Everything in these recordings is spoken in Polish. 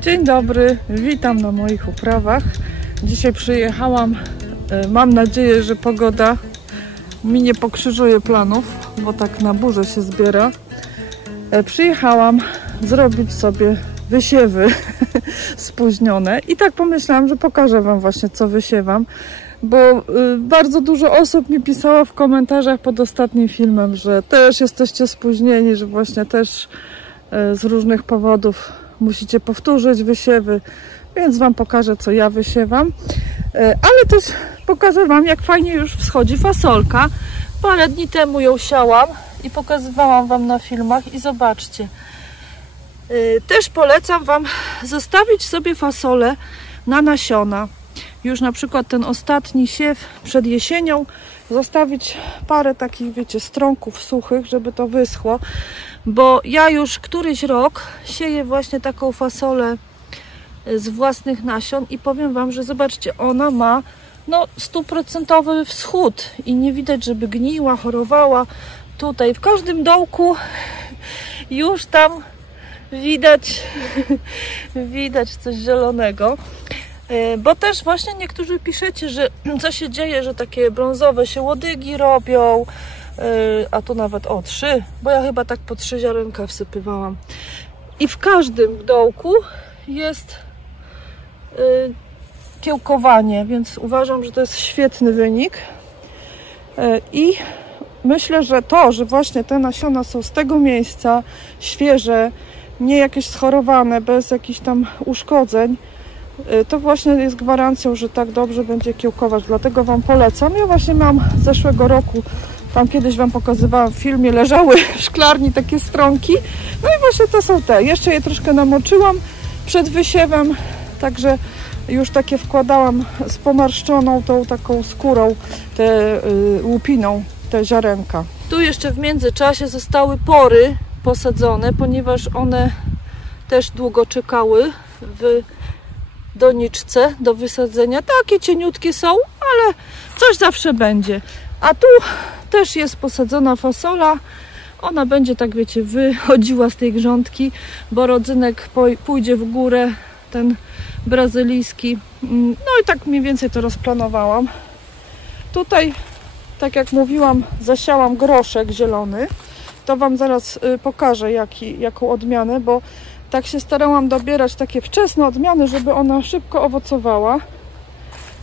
Dzień dobry, witam na moich uprawach. Dzisiaj przyjechałam, mam nadzieję, że pogoda mi nie pokrzyżuje planów, bo tak na burzę się zbiera. Przyjechałam zrobić sobie wysiewy spóźnione i tak pomyślałam, że pokażę wam właśnie, co wysiewam, bo bardzo dużo osób mi pisało w komentarzach pod ostatnim filmem, że też jesteście spóźnieni, że właśnie też z różnych powodów musicie powtórzyć wysiewy, więc wam pokażę, co ja wysiewam, ale też pokażę wam, jak fajnie już wschodzi fasolka. Parę dni temu ją siałam i pokazywałam wam na filmach i zobaczcie. Też polecam wam zostawić sobie fasolę na nasiona. Już na przykład ten ostatni siew przed jesienią zostawić parę takich, wiecie, strąków suchych, żeby to wyschło, bo ja już któryś rok sieję właśnie taką fasolę z własnych nasion i powiem wam, że zobaczcie, ona ma no 100% wschód i nie widać, żeby gniła, chorowała. Tutaj w każdym dołku już tam widać coś zielonego. Bo też właśnie niektórzy piszecie, że co się dzieje, że takie brązowe się łodygi robią, a tu nawet 3, bo ja chyba tak po 3 ziarenka wsypywałam. I w każdym dołku jest kiełkowanie, więc uważam, że to jest świetny wynik. I myślę, że to, że właśnie te nasiona są z tego miejsca, świeże, nie jakieś schorowane, bez jakichś tam uszkodzeń, to właśnie jest gwarancją, że tak dobrze będzie kiełkować. Dlatego wam polecam. Ja właśnie mam z zeszłego roku, tam kiedyś wam pokazywałam w filmie, leżały w szklarni takie stronki. No i właśnie to są te. Jeszcze je troszkę namoczyłam przed wysiewem, także już takie wkładałam z pomarszczoną tą taką skórą, te łupiną, te ziarenka. Tu jeszcze w międzyczasie zostały pory posadzone, ponieważ one też długo czekały w doniczce do wysadzenia. Takie cieniutkie są, ale coś zawsze będzie. A tu też jest posadzona fasola. Ona będzie, tak wiecie, wychodziła z tej grządki, bo rodzynek pójdzie w górę, ten brazylijski. No i tak mniej więcej to rozplanowałam. Tutaj, tak jak mówiłam, zasiałam groszek zielony. To wam zaraz pokażę, jaką odmianę, bo tak się starałam dobierać takie wczesne odmiany, żeby ona szybko owocowała.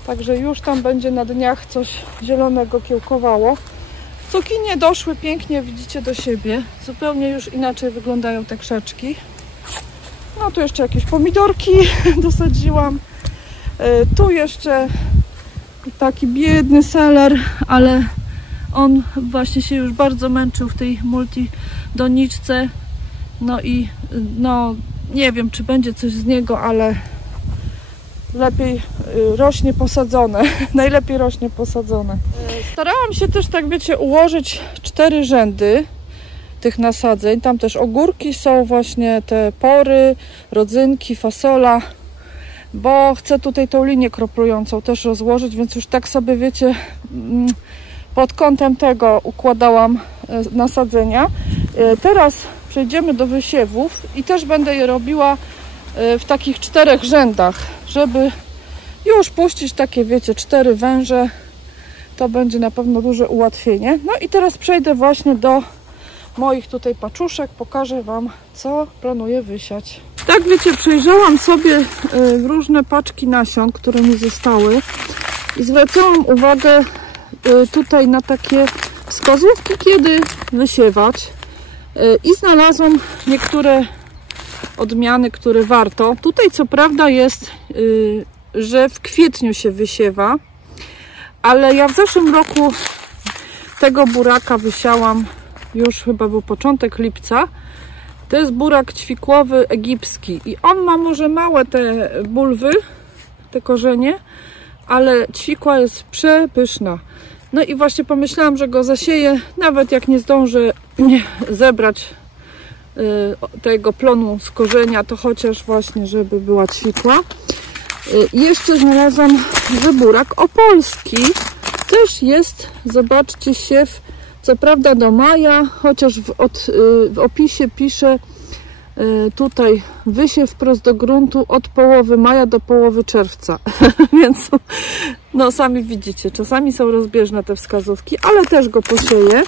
Także już tam będzie na dniach coś zielonego kiełkowało. Cukinie doszły pięknie, widzicie, do siebie. Zupełnie już inaczej wyglądają te krzaczki. No tu jeszcze jakieś pomidorki dosadziłam. Tu jeszcze taki biedny seler, ale on właśnie się już bardzo męczył w tej multidoniczce. No i no nie wiem, czy będzie coś z niego, ale lepiej rośnie posadzone. Najlepiej rośnie posadzone. Starałam się też, tak wiecie, ułożyć 4 rzędy tych nasadzeń. Tam też ogórki są, właśnie te pory, rodzynki, fasola, bo chcę tutaj tą linię kroplującą też rozłożyć, więc już tak sobie, wiecie, pod kątem tego układałam nasadzenia. Teraz przejdziemy do wysiewów i też będę je robiła w takich 4 rzędach, żeby już puścić takie, wiecie, 4 węże. To będzie na pewno duże ułatwienie. No i teraz przejdę właśnie do moich tutaj paczuszek. Pokażę wam, co planuję wysiać. Tak, wiecie, przejrzałam sobie różne paczki nasion, które mi zostały i zwracałam uwagę tutaj na takie wskazówki, kiedy wysiewać. I znalazłam niektóre odmiany, które warto. Tutaj co prawda jest, że w kwietniu się wysiewa, ale ja w zeszłym roku tego buraka wysiałam, już chyba był początek lipca. To jest burak ćwikłowy egipski i on ma może małe te bulwy, te korzenie, ale ćwikła jest przepyszna. No i właśnie pomyślałam, że go zasieję, nawet jak nie zdążę zebrać tego plonu z korzenia, to chociaż właśnie, żeby była ćwikła. Jeszcze znalazłam, że burak opolski też jest, zobaczcie, siew, co prawda do maja, chociaż w opisie pisze Tutaj wysiew wprost do gruntu od połowy maja do połowy czerwca. Więc no sami widzicie, czasami są rozbieżne te wskazówki, ale też go posieję.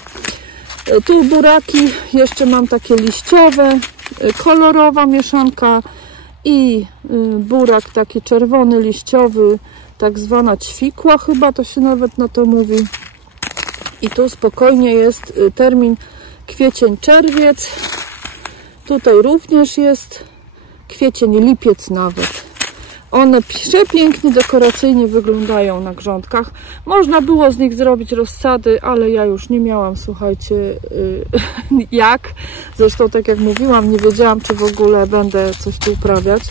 Tu buraki jeszcze mam takie liściowe, kolorowa mieszanka i burak taki czerwony liściowy, tak zwana ćwikła chyba to się nawet na to mówi. I tu spokojnie jest termin kwiecień, czerwiec. Tutaj również jest kwiecień, lipiec nawet. One przepięknie dekoracyjnie wyglądają na grządkach. Można było z nich zrobić rozsady, ale ja już nie miałam, słuchajcie, jak. Zresztą, tak jak mówiłam, nie wiedziałam, czy w ogóle będę coś tu uprawiać.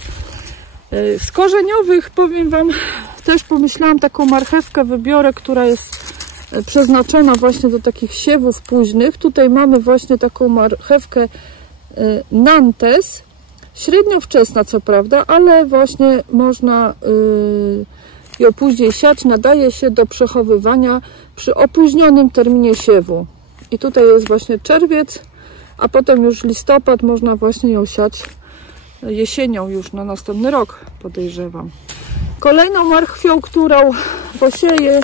Z korzeniowych, powiem Wam, też pomyślałam, taką marchewkę wybiorę, która jest przeznaczona właśnie do takich siewów późnych. Tutaj mamy właśnie taką marchewkę Nantes, średnio wczesna co prawda, ale właśnie można ją później siać, nadaje się do przechowywania przy opóźnionym terminie siewu. I tutaj jest właśnie czerwiec, a potem już listopad, można właśnie ją siać jesienią już na następny rok, podejrzewam. Kolejną marchwią, którą posieję,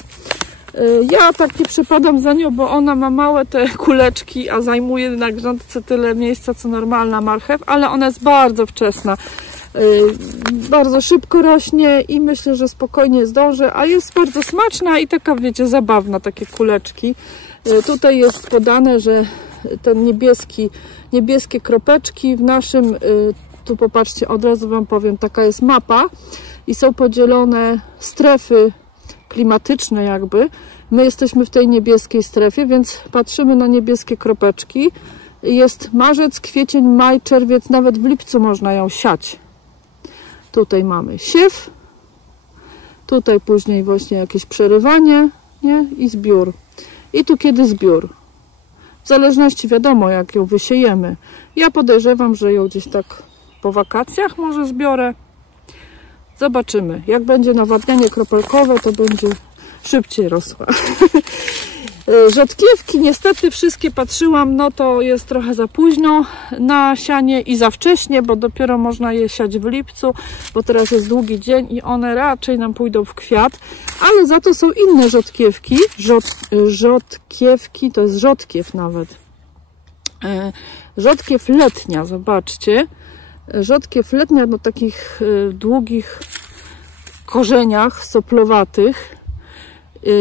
ja tak nie przypadam za nią, bo ona ma małe te kuleczki, a zajmuje na grządce tyle miejsca co normalna marchew, ale ona jest bardzo wczesna. Bardzo szybko rośnie i myślę, że spokojnie zdążę, a jest bardzo smaczna i taka, wiecie, zabawna, takie kuleczki. Tutaj jest podane, że ten niebieskie kropeczki w naszym, tu popatrzcie, od razu Wam powiem, taka jest mapa i są podzielone strefy klimatyczne jakby. My jesteśmy w tej niebieskiej strefie, więc patrzymy na niebieskie kropeczki. Jest marzec, kwiecień, maj, czerwiec, nawet w lipcu można ją siać. Tutaj mamy siew, tutaj później właśnie jakieś przerywanie, nie? I zbiór. I tu kiedy zbiór. W zależności, wiadomo, jak ją wysiejemy. Ja podejrzewam, że ją gdzieś tak po wakacjach może zbiorę. Zobaczymy. Jak będzie nawadnianie kropelkowe, to będzie szybciej rosła. Rzodkiewki niestety wszystkie patrzyłam, no to jest trochę za późno na sianie i za wcześnie, bo dopiero można je siać w lipcu, bo teraz jest długi dzień i one raczej nam pójdą w kwiat, ale za to są inne rzodkiewki. Rzodkiewki to jest rzodkiew nawet. Rzodkiew letnia, zobaczcie. Rzodkiew letnia na takich długich korzeniach soplowatych.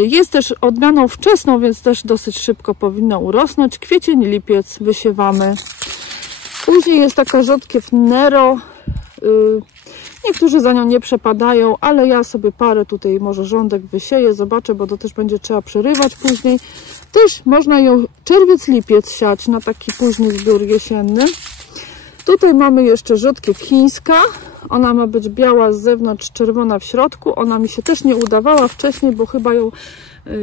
Jest też odmianą wczesną, więc też dosyć szybko powinno urosnąć. Kwiecień, lipiec wysiewamy. Później jest taka rzodkiew Nero. Niektórzy za nią nie przepadają, ale ja sobie parę tutaj może rządek wysieję. Zobaczę, bo to też będzie trzeba przerywać później. Też można ją czerwiec, lipiec siać na taki późny zbiór jesienny. Tutaj mamy jeszcze rzodkiew chińska. Ona ma być biała z zewnątrz, czerwona w środku. Ona mi się też nie udawała wcześniej, bo chyba ją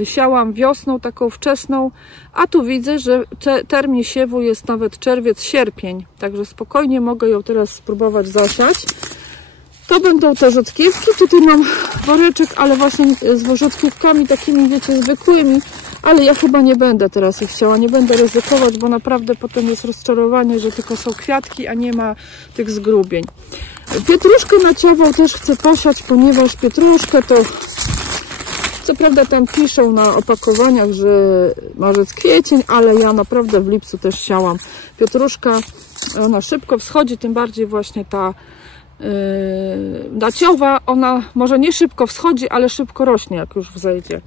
siałam wiosną, taką wczesną. A tu widzę, że termin siewu jest nawet czerwiec, sierpień. Także spokojnie mogę ją teraz spróbować zasiać. To będą te rzodkiewki. Tutaj mam woreczek, ale właśnie z rzodkiewkami takimi, wiecie, zwykłymi. Ale ja chyba nie będę teraz ich chciała, nie będę ryzykować, bo naprawdę potem jest rozczarowanie, że tylko są kwiatki, a nie ma tych zgrubień. Pietruszkę naciową też chcę posiać, ponieważ pietruszkę to, co prawda tam piszą na opakowaniach, że marzec, kwiecień, ale ja naprawdę w lipcu też siałam. Pietruszka, ona szybko wschodzi, tym bardziej właśnie ta naciowa, ona może nie szybko wschodzi, ale szybko rośnie, jak już wzejdzie.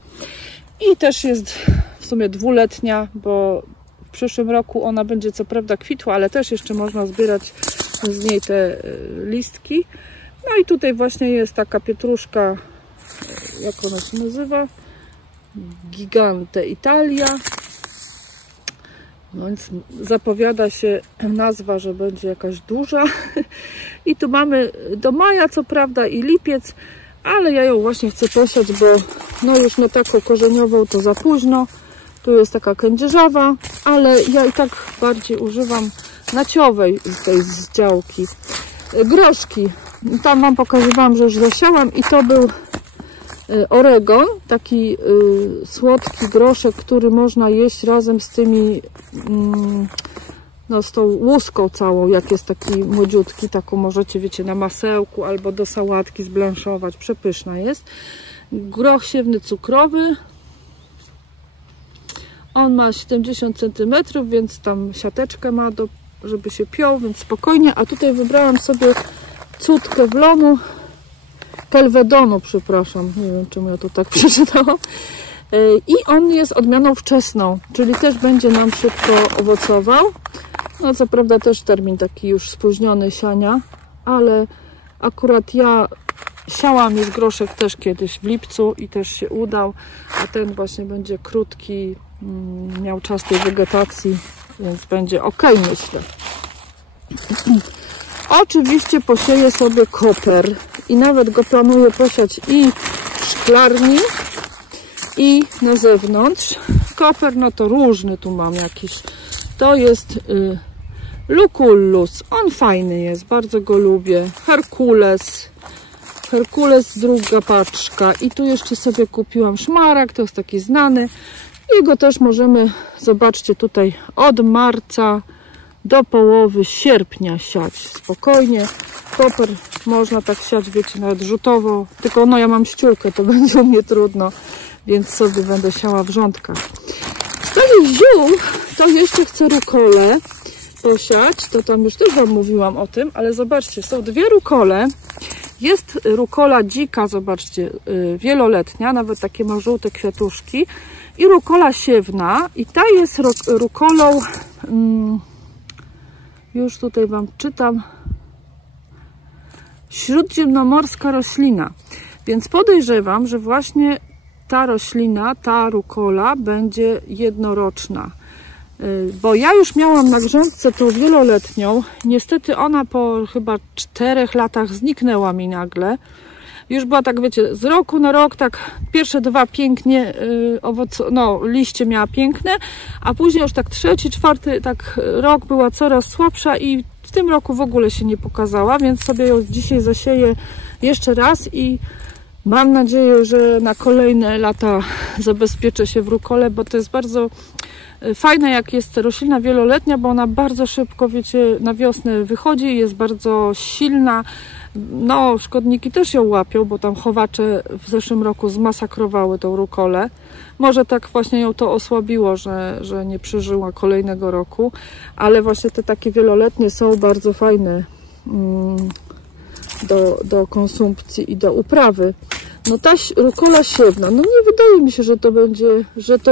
I też jest w sumie dwuletnia, bo w przyszłym roku ona będzie co prawda kwitła, ale też jeszcze można zbierać z niej te listki. No i tutaj właśnie jest taka pietruszka, jak ona się nazywa? Gigante Italia. No więc zapowiada się nazwa, że będzie jakaś duża. I tu mamy do maja co prawda i lipiec, ale ja ją właśnie chcę posiać, bo no już na taką korzeniową to za późno. Tu jest taka kędzierzawa, ale ja i tak bardziej używam naciowej z tej z działki. Groszki. Tam Wam pokazywałam, że już zasiałam i to był oregon, taki słodki groszek, który można jeść razem z tymi no z tą łuską całą, jak jest taki młodziutki, taką możecie, wiecie, na masełku albo do sałatki zblanszować, przepyszna jest. Groch siewny cukrowy, on ma 70 cm, więc tam siateczkę ma, żeby się piął, więc spokojnie. A tutaj wybrałam sobie cudkę wlonu, kelvedonu, przepraszam, nie wiem czemu ja to tak przeczytałam. I on jest odmianą wczesną, czyli też będzie nam szybko owocował. No co prawda też termin taki już spóźniony siania, ale akurat ja siałam już groszek też kiedyś w lipcu i też się udał, a ten właśnie będzie krótki, miał czas tej wegetacji, więc będzie ok, myślę. Oczywiście posieję sobie koper i nawet go planuję posiać i w szklarni, i na zewnątrz. Koper, no to różny tu mam jakiś. To jest Lucullus. On fajny jest, bardzo go lubię. Herkules. Herkules druga paczka. I tu jeszcze sobie kupiłam szmaragd, to jest taki znany. Jego też możemy, zobaczcie tutaj, od marca do połowy sierpnia siać. Spokojnie. Koper można tak siać, wiecie, nawet rzutowo. Tylko no ja mam ściółkę, to będzie u mnie trudno. Więc sobie będę siała wrzątka. Z takich ziół to jeszcze chcę rukolę posiać. To tam już też wam mówiłam o tym, ale zobaczcie, są dwie rukole. Jest rukola dzika, zobaczcie, wieloletnia, nawet takie ma żółte kwiatuszki. I rukola siewna. I ta jest rukolą, już tutaj wam czytam, śródziemnomorska roślina. Więc podejrzewam, że właśnie ta roślina, ta rukola będzie jednoroczna. Bo ja już miałam na grządce tą wieloletnią. Niestety ona po chyba 4 latach zniknęła mi nagle. Już była tak, wiecie, z roku na rok, tak pierwsze 2 pięknie liście miała piękne, a później już tak 3., 4. tak rok była coraz słabsza i w tym roku w ogóle się nie pokazała, więc sobie ją dzisiaj zasieję jeszcze raz i mam nadzieję, że na kolejne lata zabezpieczę się w rukole, bo to jest bardzo fajne, jak jest roślina wieloletnia, bo ona bardzo szybko, wiecie, na wiosnę wychodzi, jest bardzo silna. No, szkodniki też ją łapią, bo tam chowacze w zeszłym roku zmasakrowały tą rukolę. Może tak właśnie ją to osłabiło, że nie przeżyła kolejnego roku, ale właśnie te takie wieloletnie są bardzo fajne do konsumpcji i do uprawy. No ta rukola siewna, no nie wydaje mi się, że to będzie, że to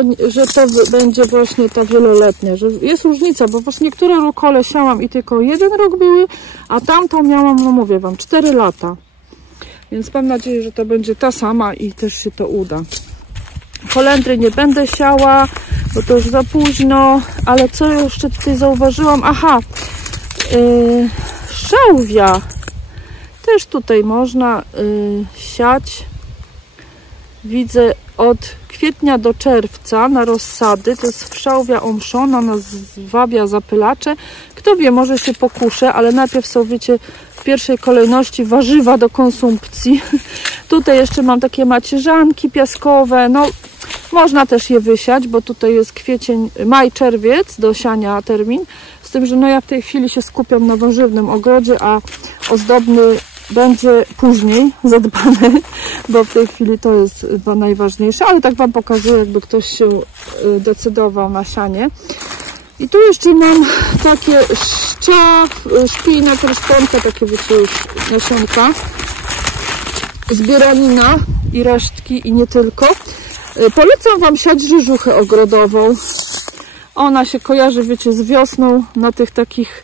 będzie właśnie ta wieloletnia, że jest różnica, bo właśnie niektóre rukole siałam i tylko 1 rok były, a tamtą miałam, no mówię wam, 4 lata. Więc mam nadzieję, że to będzie ta sama i też się to uda. Kolendry nie będę siała, bo to już za późno, ale co jeszcze tutaj zauważyłam? Aha, szałwia. Też tutaj można siać, widzę, od kwietnia do czerwca na rozsady. To jest szałwia omszona, ona zwabia zapylacze. Kto wie, może się pokuszę, ale najpierw są, wiecie, w pierwszej kolejności warzywa do konsumpcji. Tutaj jeszcze mam takie macierzanki piaskowe. No, można też je wysiać, bo tutaj jest kwiecień, maj, czerwiec do siania termin. Z tym, że no ja w tej chwili się skupiam na warzywnym ogrodzie, a ozdobny będzie później zadbany, bo w tej chwili to jest najważniejsze, ale tak wam pokazuję, jakby ktoś się decydował na sianie. I tu jeszcze mam takie szpinak, rozpęka, takie, wiecie, już nasionka, zbieranina i resztki i nie tylko. Polecam wam siać rzeżuchę ogrodową. Ona się kojarzy, wiecie, z wiosną na tych takich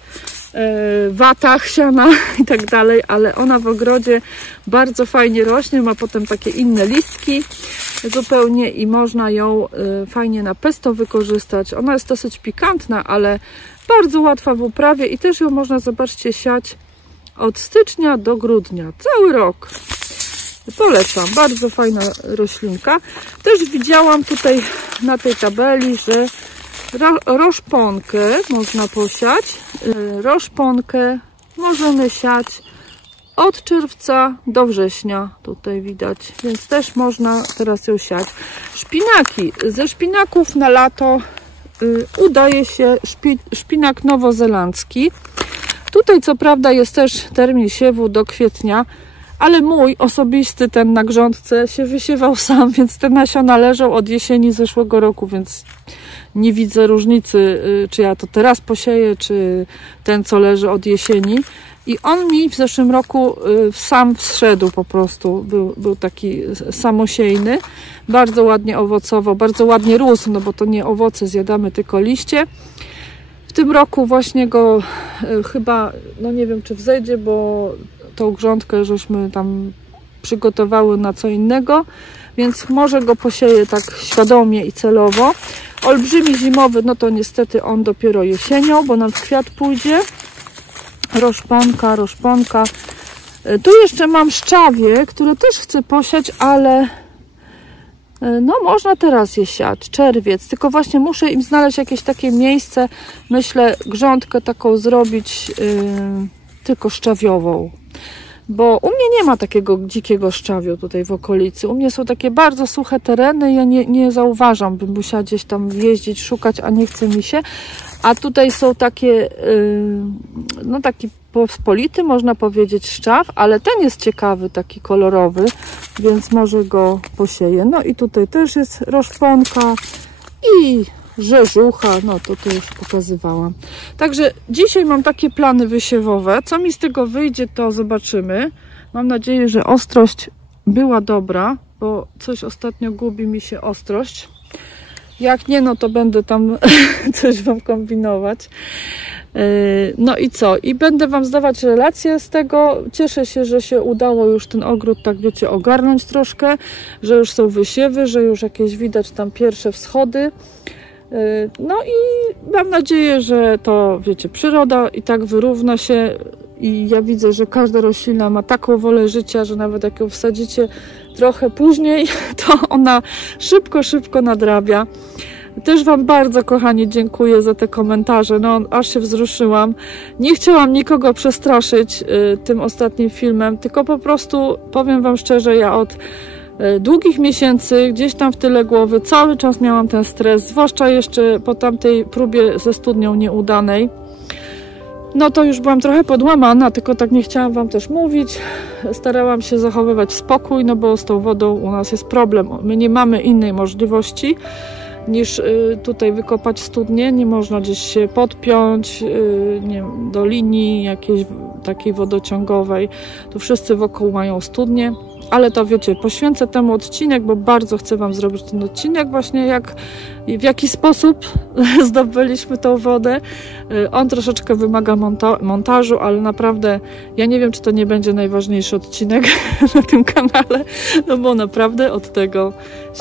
watach siana i tak dalej, ale ona w ogrodzie bardzo fajnie rośnie, ma potem takie inne listki zupełnie i można ją fajnie na pesto wykorzystać. Ona jest dosyć pikantna, ale bardzo łatwa w uprawie i też ją można, zobaczcie, siać od stycznia do grudnia, cały rok. Polecam, bardzo fajna roślinka. Też widziałam tutaj na tej tabeli, że roszponkę można posiać. Roszponkę możemy siać od czerwca do września, tutaj widać, więc też można teraz ją siać. Szpinaki. Ze szpinaków na lato udaje się szpinak nowozelandzki. Tutaj co prawda jest też termin siewu do kwietnia, ale mój osobisty ten na grządce się wysiewał sam, więc te nasiona leżą od jesieni zeszłego roku, więc nie widzę różnicy, czy ja to teraz posieję, czy ten co leży od jesieni. I on mi w zeszłym roku sam wszedł po prostu, był taki samosiejny, bardzo ładnie owocował, bardzo ładnie rósł, no bo to nie owoce zjadamy, tylko liście. W tym roku właśnie go chyba, no nie wiem czy wzejdzie, bo tą grządkę żeśmy tam przygotowały na co innego, więc może go posieję tak świadomie i celowo. Olbrzymi zimowy, no to niestety on dopiero jesienią, bo nam w kwiat pójdzie. Roszponka. Tu jeszcze mam szczawie, które też chcę posiać, ale no można teraz je siać, czerwiec, tylko właśnie muszę im znaleźć jakieś takie miejsce, myślę grządkę taką zrobić tylko szczawiową, bo u mnie nie ma takiego dzikiego szczawiu tutaj w okolicy, u mnie są takie bardzo suche tereny, ja nie zauważam, bym musiała gdzieś tam jeździć, szukać, a nie chce mi się, a tutaj są takie, no taki pospolity, można powiedzieć, szczaw, ale ten jest ciekawy, taki kolorowy, więc może go posieję. No i tutaj też jest roszponka i rzeżucha, no to tu już pokazywałam. Także dzisiaj mam takie plany wysiewowe. Co mi z tego wyjdzie, to zobaczymy. Mam nadzieję, że ostrość była dobra, bo coś ostatnio gubi mi się ostrość. Jak nie, no to będę tam coś wam kombinować. No i co? I będę wam zdawać relacje z tego. Cieszę się, że się udało już ten ogród, tak wiecie, ogarnąć troszkę, że już są wysiewy, że już jakieś widać tam pierwsze wschody. No i mam nadzieję, że to, wiecie, przyroda i tak wyrówna się i ja widzę, że każda roślina ma taką wolę życia, że nawet jak ją wsadzicie trochę później, to ona szybko nadrabia. Też wam bardzo, kochani, dziękuję za te komentarze. No, aż się wzruszyłam. Nie chciałam nikogo przestraszyć tym ostatnim filmem, tylko po prostu, powiem wam szczerze, ja od długich miesięcy, gdzieś tam w tyle głowy, cały czas miałam ten stres, zwłaszcza jeszcze po tamtej próbie ze studnią nieudanej. No to już byłam trochę podłamana, tylko tak nie chciałam wam też mówić. Starałam się zachowywać spokój, no bo z tą wodą u nas jest problem. My nie mamy innej możliwości niż tutaj wykopać studnię. Nie można gdzieś się podpiąć nie wiem, do linii jakiejś takiej wodociągowej. Tu wszyscy wokół mają studnie. Ale to wiecie, poświęcę temu odcinek, bo bardzo chcę wam zrobić ten odcinek właśnie w jaki sposób zdobyliśmy tą wodę. On troszeczkę wymaga montażu, ale naprawdę ja nie wiem, czy to nie będzie najważniejszy odcinek na tym kanale, no bo naprawdę od tego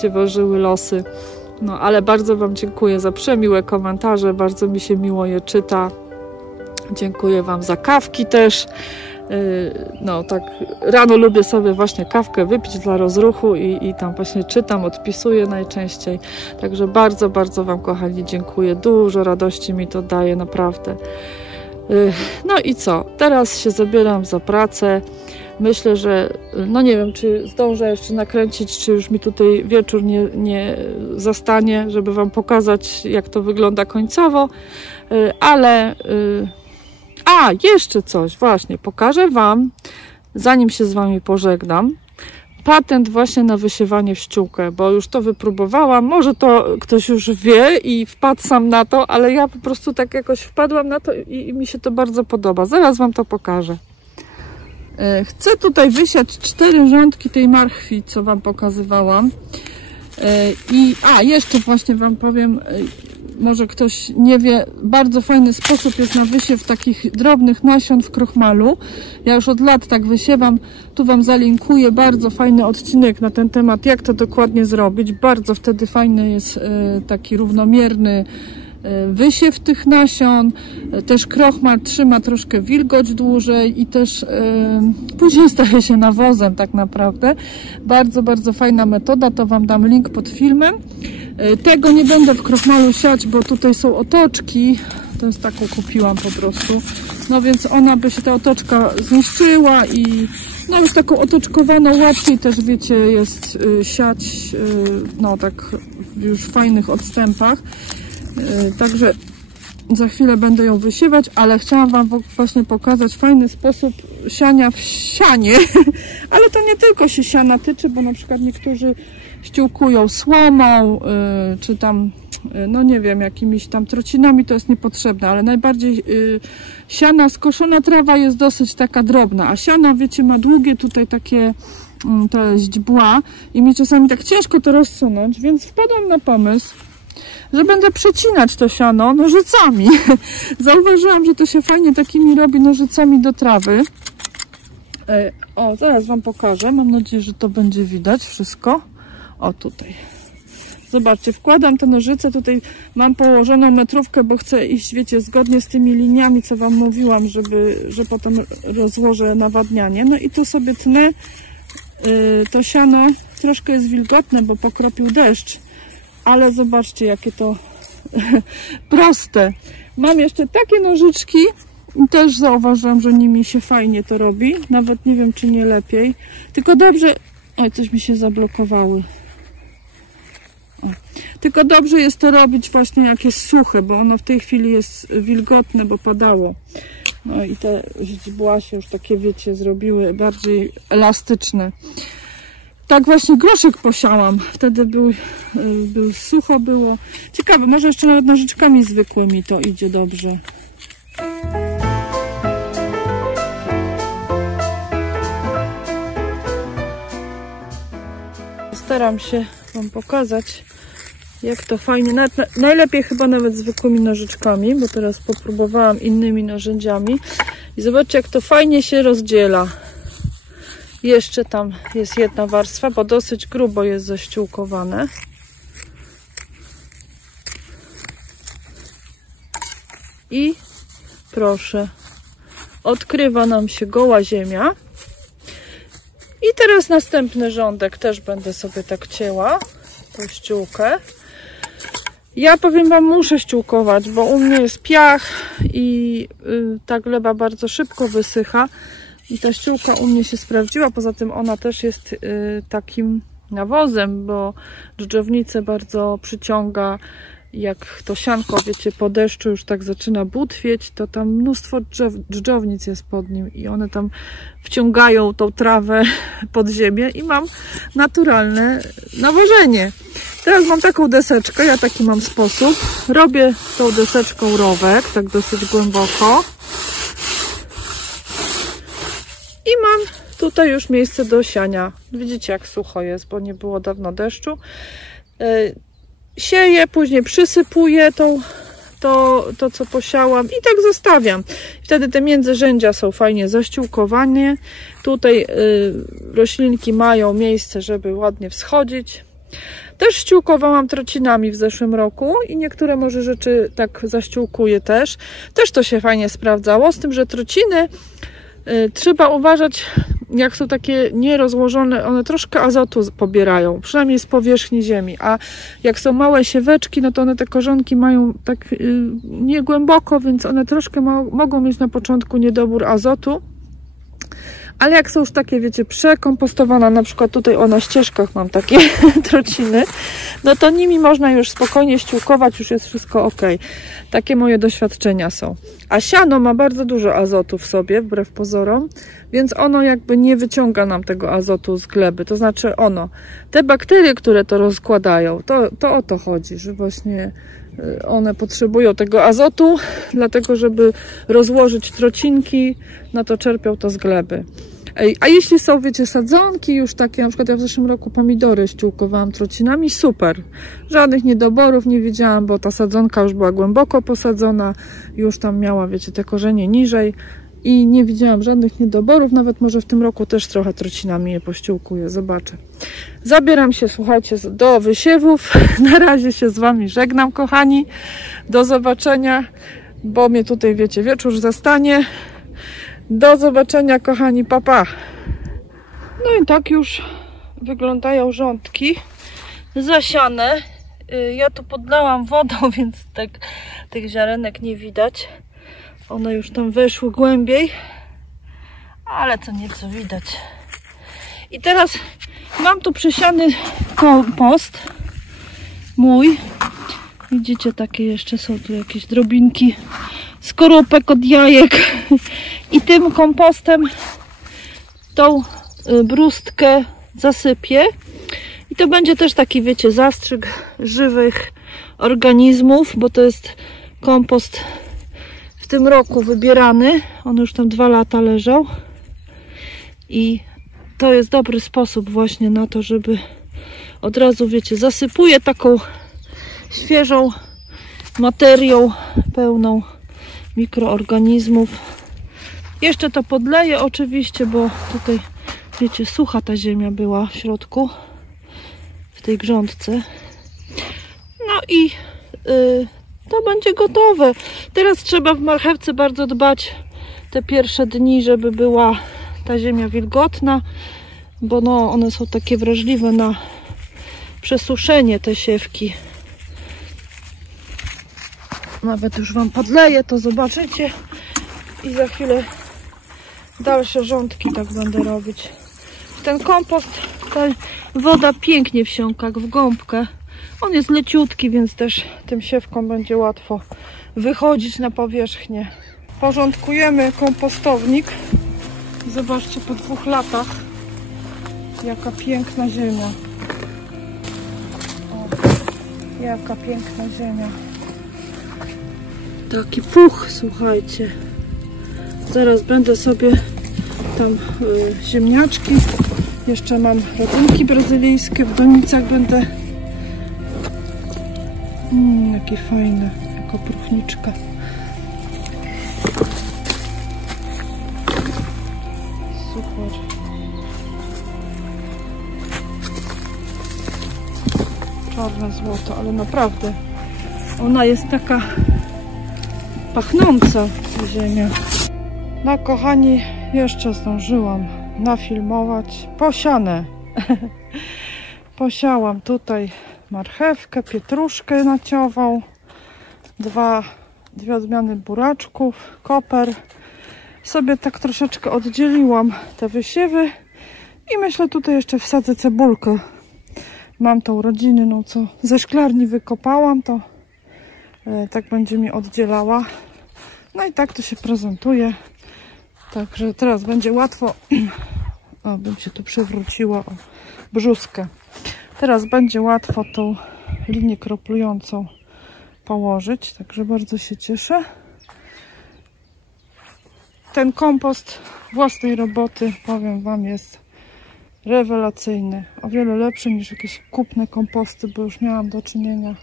się ważyły losy. No ale bardzo wam dziękuję za przemiłe komentarze, bardzo mi się miło je czyta. Dziękuję wam za kawki też. No tak rano lubię sobie właśnie kawkę wypić dla rozruchu i tam właśnie czytam, odpisuję najczęściej. Także bardzo wam, kochani, dziękuję. Dużo radości mi to daje, naprawdę. No i co? Teraz się zabieram za pracę. Myślę, że no nie wiem, czy zdążę jeszcze nakręcić, czy już mi tutaj wieczór nie zastanie, żeby wam pokazać, jak to wygląda końcowo, ale jeszcze coś, właśnie, pokażę wam, zanim się z wami pożegnam, patent właśnie na wysiewanie w ściółkę, bo już to wypróbowałam, może to ktoś już wie i wpadł sam na to, ale ja po prostu tak jakoś wpadłam na to i mi się to bardzo podoba. Zaraz wam to pokażę. Chcę tutaj wysiać 4 rządki tej marchwi, co wam pokazywałam. Jeszcze właśnie wam powiem, może ktoś nie wie, bardzo fajny sposób jest na wysiew takich drobnych nasion w krochmalu. Ja już od lat tak wysiewam. Tu wam zalinkuję bardzo fajny odcinek na ten temat, jak to dokładnie zrobić. Bardzo wtedy fajny jest taki równomierny wysiew tych nasion. Też krochmal trzyma troszkę wilgoć dłużej i też później staje się nawozem tak naprawdę. Bardzo fajna metoda, to wam dam link pod filmem. Tego nie będę w krochmalu siać, bo tutaj są otoczki. To jest taką kupiłam po prostu. No więc ona by się, ta otoczka zniszczyła i no już taką otoczkowaną łatwiej też, wiecie, jest siać no tak już w fajnych odstępach. Także za chwilę będę ją wysiewać, ale chciałam Wam właśnie pokazać fajny sposób siania w sianie. Ale to nie tylko się siana tyczy, bo na przykład niektórzy ściółkują słomą, czy tam, no nie wiem, jakimiś tam trocinami, to jest niepotrzebne, ale najbardziej siana, skoszona trawa jest dosyć taka drobna, a siana, wiecie, ma długie tutaj takie te źdźbła i mi czasami tak ciężko to rozsunąć, więc wpadłam na pomysł, że będę przecinać to siano nożycami. Zauważyłam, że to się fajnie takimi robi nożycami do trawy. O, zaraz Wam pokażę. Mam nadzieję, że to będzie widać wszystko. O, tutaj. Zobaczcie, wkładam te nożyce. Tutaj mam położoną metrówkę, bo chcę iść, wiecie, zgodnie z tymi liniami, co Wam mówiłam, że potem rozłożę nawadnianie. No i tu sobie tnę to siano. Troszkę jest wilgotne, bo pokropił deszcz. Ale zobaczcie, jakie to proste. Mam jeszcze takie nożyczki i też zauważyłam, że nimi się fajnie to robi. Nawet nie wiem, czy nie lepiej. Tylko dobrze... Oj, coś mi się zablokowały. O. Tylko dobrze jest to robić właśnie jak jest suche, bo ono w tej chwili jest wilgotne, bo padało. No i te źdźbła się już takie, wiecie, zrobiły bardziej elastyczne. Tak właśnie groszek posiałam. Wtedy był sucho było. Ciekawe, może jeszcze nawet nożyczkami zwykłymi to idzie dobrze. Staram się Wam pokazać, jak to fajnie, najlepiej chyba nawet zwykłymi nożyczkami, bo teraz popróbowałam innymi narzędziami i zobaczcie, jak to fajnie się rozdziela. Jeszcze tam jest jedna warstwa, bo dosyć grubo jest zaściółkowane. I proszę, odkrywa nam się goła ziemia. I teraz następny rządek też będę sobie tak cięła, tą ściółkę. Ja powiem Wam, muszę ściółkować, bo u mnie jest piach i ta gleba bardzo szybko wysycha. I ta ściółka u mnie się sprawdziła, poza tym ona też jest takim nawozem, bo dżdżownicę bardzo przyciąga. Jak to sianko, wiecie, po deszczu już tak zaczyna butwieć, to tam mnóstwo dżdżownic jest pod nim i one tam wciągają tą trawę pod ziemię i mam naturalne nawożenie. Teraz mam taką deseczkę, ja taki mam sposób. Robię tą deseczką rowek, tak dosyć głęboko. I mam tutaj już miejsce do siania. Widzicie, jak sucho jest, bo nie było dawno deszczu. Sieję, później przysypuję to co posiałam i tak zostawiam. Wtedy te międzyrzędzia są fajnie zaściółkowane. Tutaj roślinki mają miejsce, żeby ładnie wschodzić. Też ściółkowałam trocinami w zeszłym roku i niektóre może rzeczy tak zaściółkuję też. Też to się fajnie sprawdzało, z tym, że trociny trzeba uważać, jak są takie nierozłożone, one troszkę azotu pobierają, przynajmniej z powierzchni ziemi, a jak są małe sieweczki, no to one te korzonki mają tak niegłęboko, więc one troszkę mogą mieć na początku niedobór azotu, ale jak są już takie, wiecie, przekompostowane, na przykład tutaj na ścieżkach mam takie trociny, no to nimi można już spokojnie ściółkować, już jest wszystko ok. Takie moje doświadczenia są. A siano ma bardzo dużo azotu w sobie, wbrew pozorom, więc ono jakby nie wyciąga nam tego azotu z gleby. To znaczy te bakterie, które to rozkładają, to o to chodzi, że właśnie one potrzebują tego azotu, dlatego żeby rozłożyć trocinki, no to czerpią to z gleby. A jeśli są, wiecie, sadzonki już takie, na przykład ja w zeszłym roku pomidory ściółkowałam trocinami, super. Żadnych niedoborów nie widziałam, bo ta sadzonka już była głęboko posadzona, już tam miała, wiecie, te korzenie niżej i nie widziałam żadnych niedoborów, nawet może w tym roku też trochę trocinami je pościółkuję, zobaczę. Zabieram się, słuchajcie, do wysiewów. Na razie się z Wami żegnam, kochani. Do zobaczenia, bo mnie tutaj, wiecie, wieczór zastanie. Do zobaczenia, kochani, pa, pa. No i tak już wyglądają rządki zasiane. Ja tu podlałam wodą, więc tak tych ziarenek nie widać. One już tam weszły głębiej, ale to nieco widać. I teraz mam tu przesiany kompost mój. Widzicie, takie jeszcze są tu jakieś drobinki skorupek od jajek. I tym kompostem tą brustkę zasypię. I to będzie też taki, wiecie, zastrzyk żywych organizmów, bo to jest kompost w tym roku wybierany. On już tam 2 lata leżał. I to jest dobry sposób właśnie na to, żeby od razu, wiecie, zasypuję taką świeżą materią pełną mikroorganizmów. Jeszcze to podleję oczywiście, bo tutaj, wiecie, sucha ta ziemia była w środku, w tej grządce. No i to będzie gotowe. Teraz trzeba w marchewce bardzo dbać te pierwsze dni, żeby była ta ziemia wilgotna, bo no, one są takie wrażliwe na przesuszenie, te siewki. Nawet już wam podleję, to zobaczycie. I za chwilę dalsze rządki tak będę robić. W ten kompost ta woda pięknie wsiąka, jak w gąbkę. On jest leciutki, więc też tym siewkom będzie łatwo wychodzić na powierzchnię. Porządkujemy kompostownik. Zobaczcie, po 2 latach jaka piękna ziemia. O, jaka piękna ziemia. Taki puch, słuchajcie. Zaraz będę sobie tam ziemniaczki. Jeszcze mam rodzynki brazylijskie. W donicach będę. Jakie fajne, jako próchniczka. Super. Czarne złoto, ale naprawdę ona jest taka pachnąca, ta ziemia. No kochani, jeszcze zdążyłam nafilmować posiane. Posiałam tutaj marchewkę, pietruszkę naciową, dwie odmiany buraczków, koper. Sobie tak troszeczkę oddzieliłam te wysiewy i myślę, tutaj jeszcze wsadzę cebulkę. Mam tą rodzinną, co ze szklarni wykopałam, to tak będzie mi oddzielała. No i tak to się prezentuje. Także teraz będzie łatwo. O, bym się tu przewróciła o brzuskę. Teraz będzie łatwo tą linię kroplującą położyć, także bardzo się cieszę. Ten kompost własnej roboty, powiem wam, jest rewelacyjny. O wiele lepszy niż jakieś kupne komposty, bo już miałam do czynienia.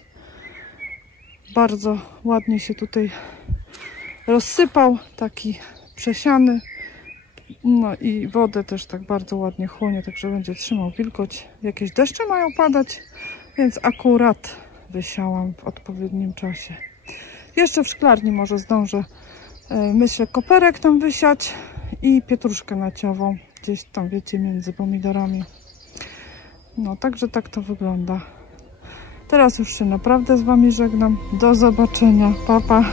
Bardzo ładnie się tutaj rozsypał, taki przesiany. No i wodę też tak bardzo ładnie chłonie, także będzie trzymał wilgoć. Jakieś deszcze mają padać, więc akurat wysiałam w odpowiednim czasie. Jeszcze w szklarni może zdążę, myślę, koperek tam wysiać i pietruszkę naciową, gdzieś tam, wiecie, między pomidorami. No, także tak to wygląda. Teraz już się naprawdę z wami żegnam. Do zobaczenia. Pa, pa.